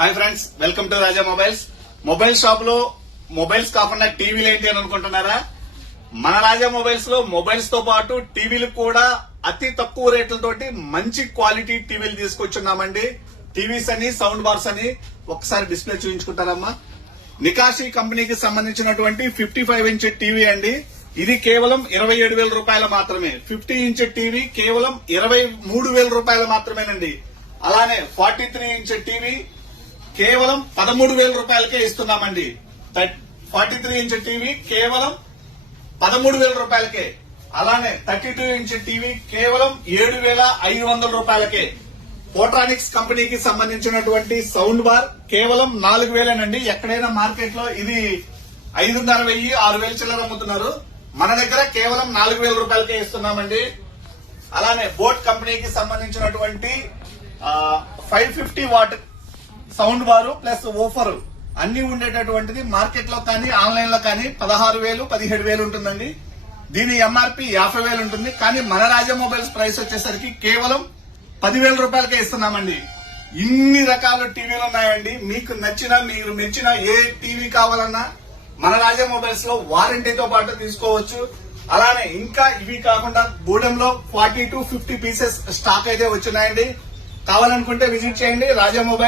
Hi friends, welcome to Raja mobiles. Mobile shop లో mobiles కాకుండా టీవీలు ఏంటి అని అనుకుంటున్నారా? మన రాజా మొబైల్స్ లో మొబైల్స్ తో పాటు టీవీలు కూడా అతి తక్కువ రేట్లతోటి మంచి క్వాలిటీ టీవీలు తీసుకొచ్చున్నామండి. టీవీస్ అని, సౌండ్ బార్స్ అని ఒకసారి డిస్ప్లే చూపించుకుంటారమ్మా. నికాషి కంపెనీకి సంబంధించినటువంటి 55 ఇంచ్ టీవీ అండి. ఇది కేవలం 27,000 రూపాయలు మాత్రమే. 50 ఇంచ్ టీవీ కేవలం 23,000 రూపాయలు మాత్రమేనండి. అలానే 43 ఇంచ్ టీవీ కేవలం 13,000 రూపాయలకే ఇస్తున్నామండి. 43 ఇంచ్ టీవీ కేవలం 13,000 రూపాయలకే. అలానే 32 ఇంచ్ టీవీ కేవలం 7,500 రూపాయలకే. పోట్రానిక్స్ కంపెనీకి సంబంధించినటువంటి సౌండ్ బార్ కేవలం 4,000నండి. ఎక్కడైనా మార్కెట్ లో ఇది 5,500, 6,000 చిల్లర అమ్ముతున్నారు. మన దగ్గర కేవలం 4,000 రూపాయలకే ఇస్తున్నామండి. అలానే బోట్ కంపెనీకి సంబంధించినటువంటి 550 what sound bar plus woofer అన్ని ఉండేటటువంటిది మార్కెట్ లో కానీ ఆన్లైన్ లో కానీ 16,000, 17,000 ఉంటుందండి. దీని ఎంఆర్పి 50,000 ఉంటుంది. కానీ మన రాజా మొబైల్స్ ప్రైస్ వచ్చేసరికి కేవలం 10,000 రూపాయలకే ఇస్తున్నామండి. ఇన్ని రకాల టీవీలు ఉన్నాయండి. మీకు నచ్చిన, మీరు మెచ్చిన ఏ టీవీ కావాలన్నా మన రాజా మొబైల్స్ లో వారంటీతో పాటు తీసుకోవచ్చు. అలానే ఇంకా ఇవి కాకుండా గూడెంలో 40 to 50 పీసెస్ స్టాక్ అయితే వచ్చినాయండి. కావాలనుకుంటే విజిట్ చేయండి రాజా మొబైల్.